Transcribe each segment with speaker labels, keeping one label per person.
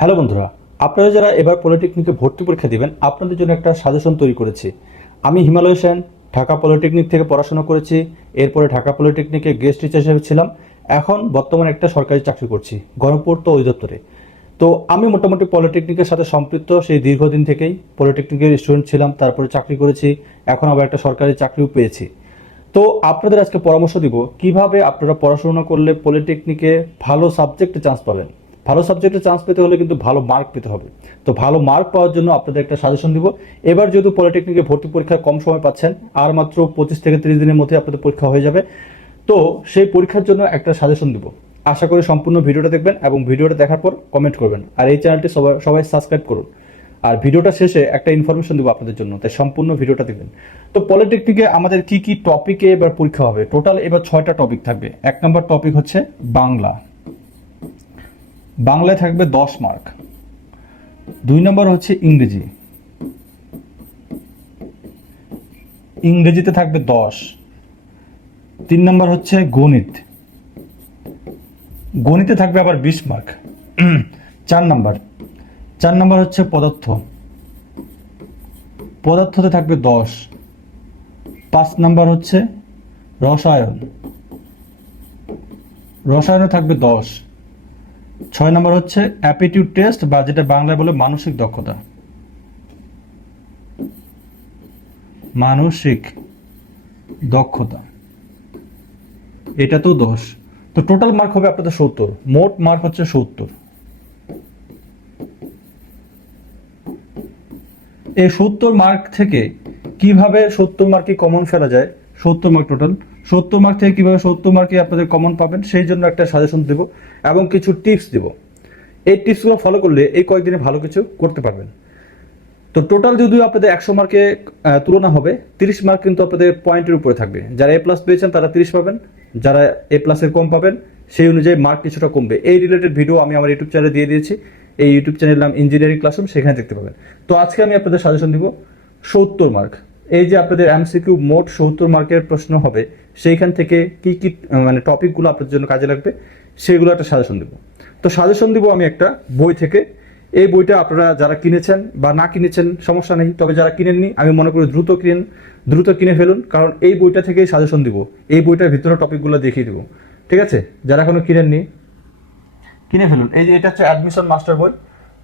Speaker 1: Hello বন্ধুরা, আপনারা যারা এবার পলিটেকনিকে ভর্তি পরীক্ষা দিবেন, আপনাদের জন্য একটা সাজেশন তৈরি করেছি। আমি হিমালয় সেন, ঢাকা পলিটেকনিক থেকে পড়াশোনা করেছি, এরপরে ঢাকা পলিটেকনিকে গেস্ট টিচার হিসেবে ছিলাম, এখন বর্তমানে একটা সরকারি চাকরি করছি গণপূর্ত অধিদপ্তরে। তো আমি মোটামুটি পলিটেকনিকের সাথে সম্পৃক্ত, সেই দীর্ঘদিন থেকেই পলিটেকনিকের স্টুডেন্ট ছিলাম, তারপরে চাকরি করেছি, এখন আবার একটা সরকারি চাকরিও পেয়েছি। তো আপনাদের আজকে পরামর্শ দিব, কীভাবে আপনারা পড়াশোনা করলে পলিটেকনিকে ভালো সাবজেক্টে চান্স পাবেন? ভালো সাবজেক্টে চান্স পেতে হলে কিন্তু ভালো মার্ক পেতে হবে। তো ভালো মার্ক পাওয়ার জন্য আপনাদের একটা সাজেশন দিব। এবার যেহেতু পলিটেকনিকে ভর্তি পরীক্ষায় কম সময় পাচ্ছেন, আর মাত্র পঁচিশ থেকে তিরিশ দিনের মধ্যে আপনাদের পরীক্ষা হয়ে যাবে। তো সেই পরীক্ষার জন্য একটা সাজেশন দিব। আশা করি সম্পূর্ণ ভিডিওটা দেখবেন এবং ভিডিওটা দেখার পর কমেন্ট করবেন। আর এই চ্যানেলটি সবাই সবাই সাবস্ক্রাইব করুন। আর ভিডিওটা শেষে একটা ইনফরমেশন দেবো আপনাদের জন্য, তাই সম্পূর্ণ ভিডিওটা দেখবেন। তো পলিটেকনিকে আমাদের কি কি টপিকে এবার পরীক্ষা হবে? টোটাল এবার ছয়টা টপিক থাকবে। এক নম্বর টপিক হচ্ছে বাংলা। বাংলায় থাকবে দশ মার্ক দুই নম্বর হচ্ছে ইংরেজি। ইংরেজিতে থাকবে দশ। তিন নম্বর হচ্ছে গণিত। গণিতে থাকবে আবার বিশ মার্ক চার নম্বর। চার নম্বর হচ্ছে পদার্থ। পদার্থতে থাকবে দশ। পাঁচ নম্বর হচ্ছে রসায়ন। রসায়নে থাকবে দশ। ছয় নম্বর হচ্ছে অ্যাপিটিউড টেস্ট বা যেটা বাংলায় বলে মানসিক দক্ষতা। মানসিক দক্ষতা। এটা তো দশ তো টোটাল মার্ক হবে আপনাদের সত্তর। মোট মার্ক হচ্ছে সত্তর। এই সত্তর মার্ক থেকে কীভাবে সত্তর মার্কে কমন ফেলা যায়? সত্তর মার্ক টোটাল সত্তর মার্ক থেকে কীভাবে সত্তর মার্কে আপনাদের কমন পাবেন, সেই জন্য একটা সাজেশন দেব এবং কিছু টিপস দেব। এই টিপসগুলো ফলো করলে এই কয়েকদিনে ভালো কিছু করতে পারবেন। তো টোটাল যদিও আপনাদের একশো মার্কে তুলনা হবে, তিরিশ মার্ক কিন্তু আপনাদের পয়েন্টের উপরে থাকবে। যারা এ প্লাস পেয়েছেন, তারা তিরিশ পাবেন। যারা এ প্লাসের কম পাবেন, সেই অনুযায়ী মার্ক কিছুটা কমবে। এই রিলেটেড ভিডিও আমি আমার ইউটিউব চ্যানেলে দিয়ে দিয়েছি। এই ইউটিউব চ্যানেল নাম ইঞ্জিনিয়ারিং ক্লাসরুম সেখানে দেখতে পাবেন। তো আজকে আমি আপনাদের সাজেশন দিব সত্তর মার্ক এই যে আপনাদের এমসিকিউ মোট সত্তর মার্কের প্রশ্ন হবে, সেইখান থেকে কি কি মানে টপিকগুলো আপনাদের জন্য কাজে লাগবে, সেগুলো একটা সাজেশন দিব। তো সাজেশন দিব আমি একটা বই থেকে। এই বইটা আপনারা যারা কিনেছেন বা না কিনেছেন, সমস্যা নেই, তবে যারা কিনেননি, আমি মনে করি দ্রুত কিনেন, দ্রুত কিনে ফেলুন, কারণ এই বইটা থেকেই সাজেশন দিব। এই বইটার ভিতরে টপিকগুলো দেখিয়ে দিব। ঠিক আছে? যারা এখনও কিনেননি, কিনে ফেলুন। এই যে এটা হচ্ছে অ্যাডমিশন মাস্টার বই।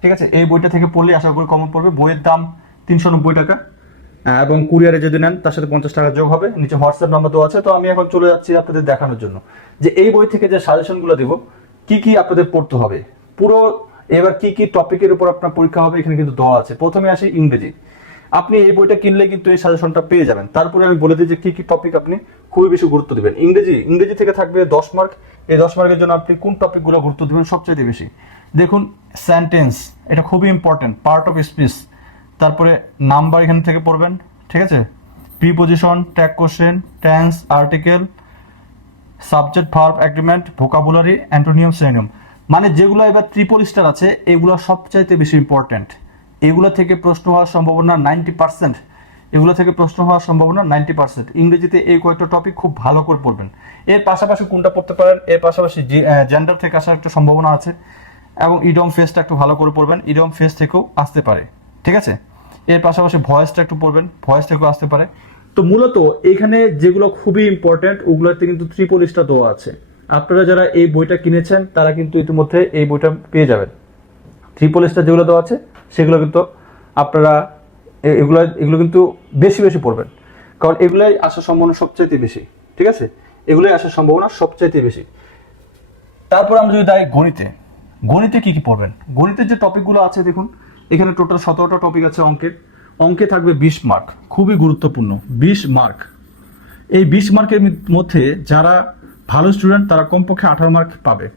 Speaker 1: ঠিক আছে? এই বইটা থেকে পড়লে আশা করি কমন পড়বে। বইয়ের দাম তিনশো নব্বই টাকা। এবং কুরিয়ারে যদি নেন, তার সাথে পঞ্চাশ টাকা যোগ হবে। নিচে হোয়াটসঅ্যাপ নাম্বার তো আছে। তো আমি এখন চলে যাচ্ছি আপনাদের দেখানোর জন্য। যে এই বই থেকে যে সাজেশনগুলো দিব, কি কি আপনাদের পড়তে হবে? পুরো এবার কি কি টপিকের উপর আপনার পরীক্ষা হবে, এখানে কিন্তু দেওয়া আছে। প্রথমে আসি ইংরেজি। আপনি এই বইটা কিনলে কিন্তু এই সাজেশনটা পেয়ে যাবেন। তারপরে আমি বলে দিই যে কি কি টপিক আপনি খুবই বেশি গুরুত্ব দিবেন। ইংরেজি ইংরেজি থেকে থাকবে দশ মার্ক এই দশ মার্কের জন্য আপনি কোন টপিকগুলো গুরুত্ব দিবেন সবচেয়ে বেশি? দেখুন সেন্টেন্স এটা খুবই ইম্পর্টেন্ট পার্ট অফ স্পিচ তারপরে নাম্বার এখান থেকে পড়বেন, ঠিক আছে? Preposition tag question tense article subject verb agreement vocabulary antonym synonym মানে যেগুলো এবার ট্রিপল স্টার আছে, এগুলো সবচাইতে বেশি ইম্পর্ট্যান্ট এগুলো থেকে প্রশ্ন হওয়ার সম্ভাবনা নাইনটি পার্সেন্ট এগুলো থেকে প্রশ্ন হওয়ার সম্ভাবনা নাইনটি পার্সেন্ট ইংরেজিতে এই কয়েকটা টপিক খুব ভালো করে পড়বেন। এর পাশাপাশি কোনটা পড়তে পারেন? এর পাশাপাশি জেন্ডার থেকে আসার একটা সম্ভাবনা আছে, এবং ইডম ফেসটা একটু ভালো করে পড়বেন। ইডম ফেস থেকেও আসতে পারে। ঠিক আছে? এর পাশাপাশি ভয়েসটা একটু পড়বেন ভয়েসটা একটু আসতে পারে। তো মূলত এখানে যেগুলো খুবই ইম্পর্টেন্ট ওগুলোতে কিন্তু ত্রিপল স্টার দেওয়া আছে। আপনারা যারা এই বইটা কিনেছেন, তারা কিন্তু ইতিমধ্যে এই বইটা পেয়ে যাবেন। ট্রিপল স্টার যেগুলো দেওয়া আছে, সেগুলো কিন্তু আপনারা এগুলো এগুলো কিন্তু বেশি বেশি পড়বেন। কারণ এগুলাই আসার সম্ভাবনা সবচাইতে বেশি, ঠিক আছে? এগুলোই আসার সম্ভাবনা সবচাইতে বেশি। তারপর আমরা যদি যাই গণিতে। গণিতে কি কি পড়বেন? গণিতের যে টপিকগুলো আছে, দেখুন এখানে টোটাল সতেরোটা টপিক আছে অঙ্কের। অঙ্কে থাকবে বিশ মার্ক খুবই গুরুত্বপূর্ণ। বিশ মার্ক এই বিশ মার্কের মধ্যে যারা ভালো স্টুডেন্ট তারা কমপক্ষে আঠারো মার্ক পাবে।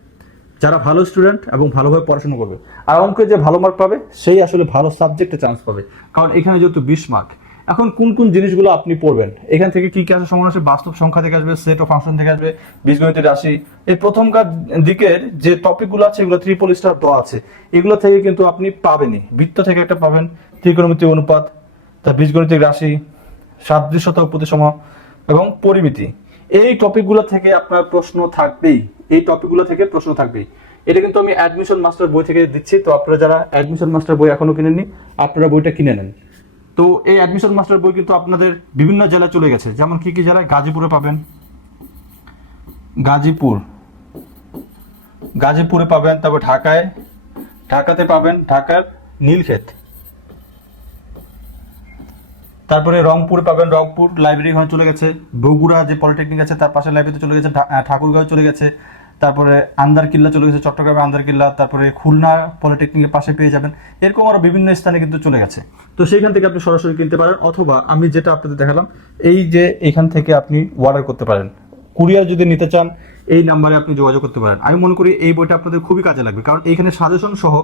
Speaker 1: যারা ভালো স্টুডেন্ট এবং ভালোভাবে পড়াশোনা করবে। আর অঙ্কে যে ভালো মার্ক পাবে, সেই আসলে ভালো সাবজেক্টে চান্স পাবে। কারণ এখানে যেহেতু বিশ মার্ক এখন কোন কোন জিনিসগুলো আপনি পড়বেন? এখান থেকে কি কি আসার সম্ভাবনা আছে বাস্তব সংখ্যা থেকে আসবে সেট ও ফাংশন থেকে আসবে বীজগণিতের রাশি। এই প্রথমকার দিকের যে টপিকগুলো আছে, এগুলো ত্রিপল স্টার দেওয়া আছে, এগুলো থেকে কিন্তু আপনি পাবেনই। বৃত্ত থেকে একটা পাবেন, ত্রিকোণমিতি অনুপাত, তার বীজগণিতিক রাশি, সাদৃশ্যতা প্রতিসম এবং পরিমিতি। এই টপিকগুলো থেকে আপনার প্রশ্ন থাকবেই। এই টপিকগুলো থেকে প্রশ্ন থাকবেই। এটা কিন্তু আমি অ্যাডমিশন মাস্টার বই থেকে দিচ্ছি। তো আপনারা যারা অ্যাডমিশন মাস্টার বই এখনও কিনেননি, আপনারা বইটা কিনে নেন। তো এই অ্যাডমিশন মাস্টার বই কিন্তু আপনাদের বিভিন্ন জেলায় চলে গেছে। যেমন কি কি জেলায়? গাজীপুরে পাবেন। গাজীপুর। গাজীপুরে পাবেন, তারপর ঢাকায়। ঢাকাতে পাবেন, ঢাকার নীলক্ষেত। তারপরে রংপুর পাবেন, রংপুর লাইব্রেরি ওখানে চলে গেছে। বগুড়া যে পলিটেকনিক আছে, তার পাশে লাইব্রেরিতে চলে গেছে। ঠাকুরগাঁও চলে গেছে। তারপরে আন্দারকিল্লা চলে গেছে চট্টগ্রামে আন্দারকিল্লা তারপরে খুলনা পলিটেকনিকের পাশে পেয়ে যাবেন। এরকম আরও বিভিন্ন স্থানে কিন্তু চলে গেছে। তো সেইখান থেকে আপনি সরাসরি কিনতে পারেন, অথবা আমি যেটা আপনাদের দেখালাম, এই যে এখান থেকে আপনি অর্ডার করতে পারেন। কুরিয়ার যদি নিতে চান, এই নাম্বারে আপনি যোগাযোগ করতে পারেন। আমি মনে করি এই বইটা আপনাদের খুবই কাজে লাগবে, কারণ এইখানে সাজেশন সহ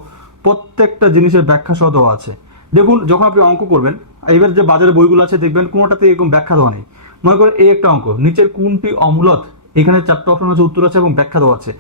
Speaker 1: প্রত্যেকটা জিনিসের ব্যাখ্যা সহ দেওয়া আছে। দেখুন, যখন আপনি অঙ্ক করবেন, এবার যে বাজারে বইগুলো আছে, দেখবেন কোনোটাতে এরকম ব্যাখ্যা দেওয়া নেই। মনে করেন এই একটা অঙ্ক, নিচের কোনটি অমূলত এখানে চারটা অপশন আছে, উত্তর আছে এবং ব্যাখ্যা দেওয়া আছে।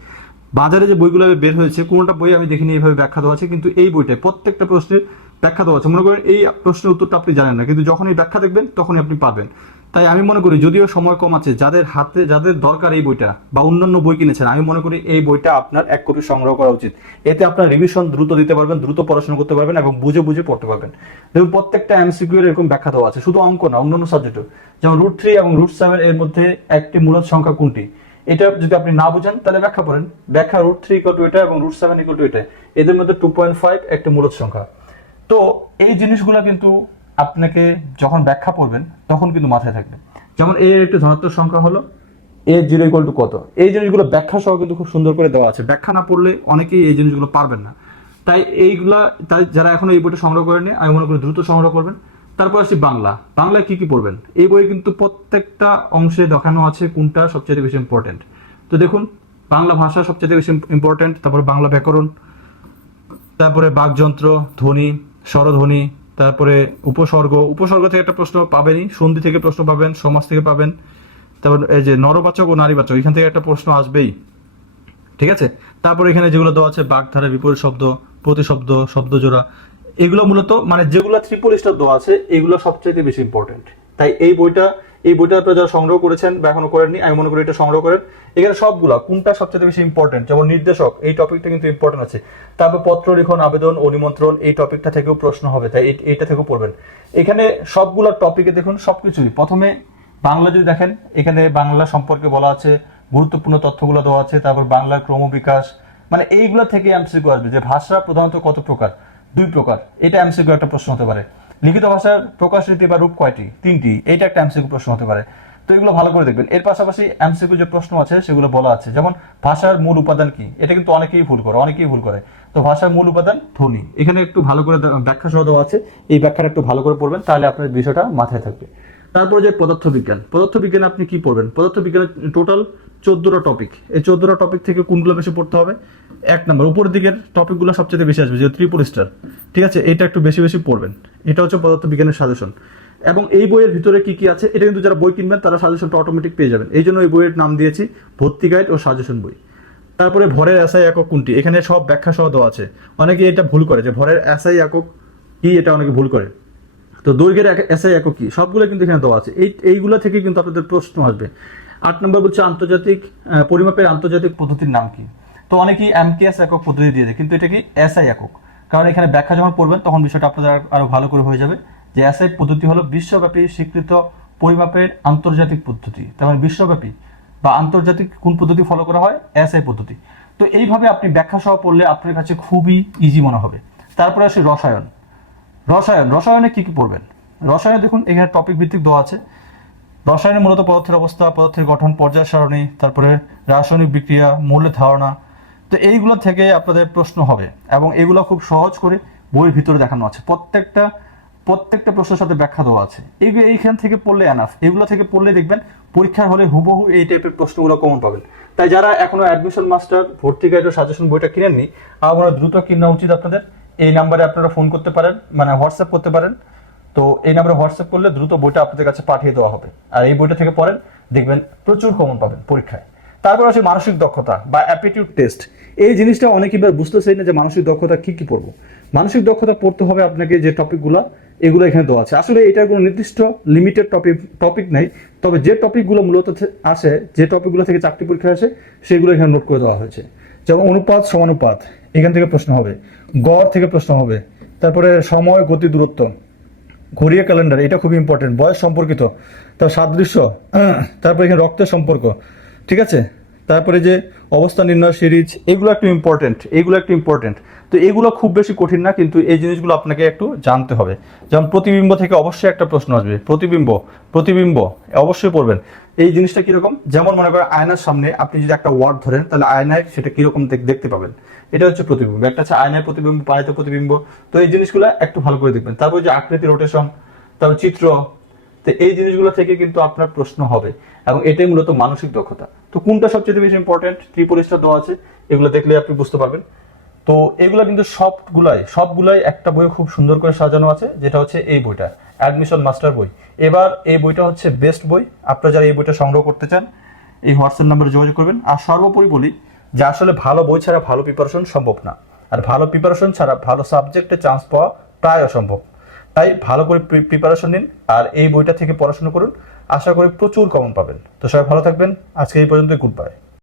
Speaker 1: বাজারে যে বইগুলো বের হয়েছে কোনোটা বই আমি দেখিনি এইভাবে ব্যাখ্যা দেওয়া আছে, কিন্তু এই বইটায় প্রত্যেকটা প্রশ্নের ব্যাখ্যা দেওয়া আছে। মনে করেন এই প্রশ্নের উত্তরটা আপনি জানেন না, কিন্তু যখনই ব্যাখ্যা দেখবেন, তখনই আপনি পাবেন। তাই আমি মনে করি যদিও সময় কম আছে, যাদের হাতে, যাদের দরকার এই বইটা বা অন্যান্য বই কিনেছেন, আমি মনে করি এই বইটা আপনার এক কপি সংগ্রহ করা উচিত। এতে আপনার রিভিশন দ্রুত দিতে পারবেন, দ্রুত পড়াশোনা করতে পারবেন এবং বুঝে বুঝে পড়তে পারবেন। দেখুন, প্রত্যেকটা এমসিকিউ এর এরকম ব্যাখ্যা দেওয়া আছে, শুধু অঙ্ক না, অন্যান্য সাবজেক্টও যেমন রুট থ্রি এবং রুট সেভেন এর মধ্যে একটি মূলত সংখ্যা কোনটি? এটা যদি আপনি না বুঝেন, তাহলে ব্যাখ্যা করেন ব্যাখ্যা রুট থ্রি ইকল টু এটা এবং রুট সেভেন ইকল টু এটা। এদের মধ্যে টু পয়েন্ট ফাইভ একটি মূলত সংখ্যা। তো এই জিনিসগুলো কিন্তু আপনাকে যখন ব্যাখ্যা পড়বেন, তখন কিন্তু মাথায় থাকবে। যেমন এর একটি ধনাত্মক সংখ্যা হলো, এ জিরো ইকুয়াল টু কত? এই জিনিসগুলো ব্যাখ্যা সহ কিন্তু খুব সুন্দর করে দেওয়া আছে। ব্যাখ্যা না পড়লে অনেকেই এই জিনিসগুলো পারবেন না। তাই এইগুলা, তাই যারা এখনও এই বইটা সংগ্রহ করেনি আমি মনে করি দ্রুত সংগ্রহ করবেন। তারপর আসছি বাংলা। বাংলায় কি কি পড়বেন? এই বই কিন্তু প্রত্যেকটা অংশে দেখানো আছে কোনটা সবচেয়ে বেশি ইম্পর্টেন্ট তো দেখুন, বাংলা ভাষা সবচেয়ে বেশি ইম্পর্টেন্ট তারপর বাংলা ব্যাকরণ, তারপরে বাকযন্ত্র, ধ্বনি, স্বরধ্বনি তারপরে উপসর্গ উপসর্গ থেকে একটা প্রশ্ন পাবেনই, সন্ধি থেকে প্রশ্ন পাবেন, সমাজ থেকে পাবেন, তারপর এই যে নরবাচক ও নারীবাচক, এখান থেকে একটা প্রশ্ন আসবেই, ঠিক আছে? তারপর এখানে যেগুলো দেওয়া আছে বাগধারা বিপরীত শব্দ, প্রতিশব্দ, শব্দজোড়া, এগুলো মূলত মানে যেগুলো ট্রিপল স্টার দেওয়া আছে, এগুলো সবচাইতে বেশি ইম্পর্টেন্ট তাই এই বইটা এই বইটা আপনারা যারা সংগ্রহ করেছেন বা এখনও করেননি, আমি মনে করি এটা সংগ্রহ করেন। এখানে সবগুলা, কোনটা সবচেয়ে বেশি ইম্পর্টেন্ট যেমন নির্দেশক, এই টপিকটা কিন্তু ইম্পর্টেন্ট আছে। তারপর পত্র, লিখন, আবেদন ও নিমন্ত্রণ এই টপিকটা থেকেও প্রশ্ন হবে, তাই এই- এইটা থেকেও পড়বেন। এখানে সবগুলো টপিকে দেখুন, সবকিছুই। প্রথমে বাংলা যদি দেখেন, এখানে বাংলা সম্পর্কে বলা আছে, গুরুত্বপূর্ণ তথ্যগুলো দেওয়া আছে, তারপর বাংলার ক্রমবিকাশ মানে এইগুলা থেকে এমসিকিউ আসবে, যে ভাষা প্রধানত কত প্রকার? দুই প্রকার। এটা এমসিকিউ একটা প্রশ্ন হতে পারে। লিখিত ভাষার প্রকাশ রীতি বা রূপ কয়টি? তিনটি। এটা একটা এমসিকিউ প্রশ্ন হতে পারে। তো এগুলো ভালো করে দেখবেন। এর পাশাপাশি এমসিকিউ যে প্রশ্ন আছে, সেগুলো বলা আছে। যেমন, ভাষার মূল উপাদান কি? এটা কিন্তু অনেকেই ভুল করে, অনেকেই ভুল করে। তো ভাষার মূল উপাদান ধ্বনি। এখানে একটু ভালো করে ব্যাখ্যা সহ দেওয়া আছে। এই ব্যাখ্যাটা একটু ভালো করে পড়বেন, তাহলে আপনার বিষয়টা মাথায় থাকবে। তারপর যে পদার্থ বিজ্ঞান পদার্থ বিজ্ঞানে আপনি কি পড়বেন? পদার্থ বিজ্ঞানের টোটাল চোদ্দটা টপিক এই চোদ্দটা টপিক থেকে কোনগুলো বেশি পড়তে হবে? এক নম্বর, উপরের দিকের টপিকগুলো সবচেয়ে বেশি আসবে যে ত্রিপুল স্টার ঠিক আছে, এটা একটু বেশি বেশি পড়বেন। এটা হচ্ছে পদার্থ বিজ্ঞানের সাজেশন এবং এই বইয়ের ভিতরে কি কি আছে, এটা কিন্তু যারা বই কিনবেন, তারা সাজেশনটা অটোমেটিক পেয়ে যাবেন। এই জন্য এই বইয়ের নাম দিয়েছি, ভর্তি গাইড ও সাজেশন বই। তারপরে ভরের এসআই একক কোনটি? এখানে সব ব্যাখ্যা সহ দেওয়া আছে। অনেকে এটা ভুল করে, যে ভরের এসআই একক কি, এটা অনেকে ভুল করে। তো দৈর্ঘ্যের এসআই একক কি? সবগুলো কিন্তু এখানে দেওয়া আছে। এই, এইগুলো থেকে কিন্তু আপনাদের প্রশ্ন আসবে। আট নম্বর বলছে আন্তর্জাতিক পরিমাপের আন্তর্জাতিক পদ্ধতির নাম কি? তো অনেকেই এমকেএস একক পদ্ধতি দিয়ে দেয়, কিন্তু এটা কি এসআই একক? কারণ এখানে ব্যাখ্যা যখন পড়বেন, তখন বিষয়টা আপনাদের আরও ভালো করে হয়ে যাবে যে এসআই পদ্ধতি হলো বিশ্বব্যাপী স্বীকৃত পরিমাপের আন্তর্জাতিক পদ্ধতি। তার মানে বিশ্বব্যাপী বা আন্তর্জাতিক কোন পদ্ধতি ফলো করা হয়? এসআই পদ্ধতি। তো এইভাবে আপনি ব্যাখ্যা সহ পড়লে আপনার কাছে খুবই ইজি মনে হবে। তারপরে আসে রসায়ন। রসায়ন, রসায়নে কি কি পড়বেন? রসায়নে দেখুন, এখানে টপিক ভিত্তিক দেওয়া আছে। রসায়নে মূলত পদার্থের অবস্থা, পদার্থের গঠন, পর্যায় সারণী, তারপরে রাসায়নিক বিক্রিয়া মূল্যের ধারণা তো এইগুলো থেকে আপনাদের প্রশ্ন হবে এবং এগুলো খুব সহজ করে বইয়ের ভিতরে দেখানো আছে। প্রত্যেকটা প্রত্যেকটা প্রশ্নের সাথে ব্যাখ্যা দেওয়া আছে। এইগুলো এইখান থেকে পড়লে এনাফ এগুলো থেকে পড়লে দেখবেন পরীক্ষার হলে হুবহু এই টাইপের প্রশ্নগুলো কমন পাবেন। তাই যারা এখনও অ্যাডমিশন মাস্টার ভর্তি গাইড সাজেশন বইটা কিনেননি, আমার দ্রুত কিনা উচিত আপনাদের। এই নাম্বারে আপনারা ফোন করতে পারেন মানে হোয়াটসঅ্যাপ করতে পারেন। তো এই নাম্বারে হোয়াটসঅ্যাপ করলে দ্রুত বইটা আপনাদের কাছে পাঠিয়ে দেওয়া হবে। আর এই বইটা থেকে পড়েন, দেখবেন প্রচুর কমন পাবেন পরীক্ষায়। তারপর আছে মানসিক দক্ষতা বা অ্যাপিটিউড টেস্ট এই জিনিসটা অনেকে এবার বুঝতেছেই না যে মানসিক দক্ষতা কি কি পড়ব। মানসিক দক্ষতা পড়তে হবে আপনাকে যে টপিকগুলো এগুলো এখানে দেওয়া আছে। আসলে এটার কোনো নির্দিষ্ট লিমিটেড টপিক টপিক নেই। তবে যে টপিকগুলো মূলত আসে, যে টপিকগুলো থেকে চাকরি পরীক্ষা আসে, সেগুলো এখানে নোট করে দেওয়া হয়েছে। যেমন অনুপাত, সমানুপাত, এখান থেকে প্রশ্ন হবে। গড় থেকে প্রশ্ন হবে। তারপরে সময়, গতি, দূরত্ব। ঘড়িয়া ক্যালেন্ডার এটা খুব ইম্পর্টেন্ট বয়স সম্পর্কিত। তার সাদৃশ্য, তারপরে এখানে রক্তের সম্পর্ক। ঠিক আছে? তারপরে যে অবস্থা নির্ণয় সিরিজ, এগুলো একটু ইম্পর্টেন্ট এগুলো একটু ইম্পর্টেন্ট তো এগুলো খুব বেশি কঠিন না, কিন্তু এই জিনিসগুলো আপনাকে একটু জানতে হবে। যেমন প্রতিবিম্ব থেকে অবশ্যই একটা প্রশ্ন আসবে, প্রতিবিম্ব প্রতিবিম্ব, অবশ্যই পড়বেন। এই জিনিসটা কীরকম? যেমন মনে করেন আয়নার সামনে আপনি যদি একটা ওয়ার্ড ধরেন, তাহলে আয়নায় সেটা কীরকম দেখ- দেখতে পাবেন। এটা হচ্ছে প্রতিবিম্ব, একটা হচ্ছে আয়নায় প্রতিবিম্ব পানিতে প্রতিবিম্ব। তো এই জিনিসগুলো একটু ভালো করে দেখবেন। তারপর যে আকৃতি রোটেশন তারপর চিত্র তো এই জিনিসগুলো থেকে কিন্তু আপনার প্রশ্ন হবে এবং এটাই মূলত মানসিক দক্ষতা। তো কোনটা সবচেয়ে বেশি ইম্পর্টেন্ট ত্রিপুল স্টার দেওয়া আছে, এগুলো দেখলে আপনি বুঝতে পারবেন। তো এগুলো কিন্তু সবগুলাই সবগুলাই একটা বই খুব সুন্দর করে সাজানো আছে, যেটা হচ্ছে এই বইটা অ্যাডমিশন মাস্টার বই। এবার এই বইটা হচ্ছে বেস্ট বই। আপনারা যারা এই বইটা সংগ্রহ করতে চান, এই হোয়াটসঅ্যাপ নাম্বারে যোগাযোগ করবেন। আর সর্বোপরি বলি যে আসলে ভালো বই ছাড়া ভালো প্রিপারেশন সম্ভব না। আর ভালো প্রিপারেশন ছাড়া ভালো সাবজেক্টে চান্স পাওয়া প্রায় অসম্ভব। তাই ভালো করে প্রিপারেশন নিন আর এই বইটা থেকে পড়াশোনা করুন। আশা করি প্রচুর কমন পাবেন। তো সবাই ভালো থাকবেন। আজকে এই পর্যন্ত গুড বাই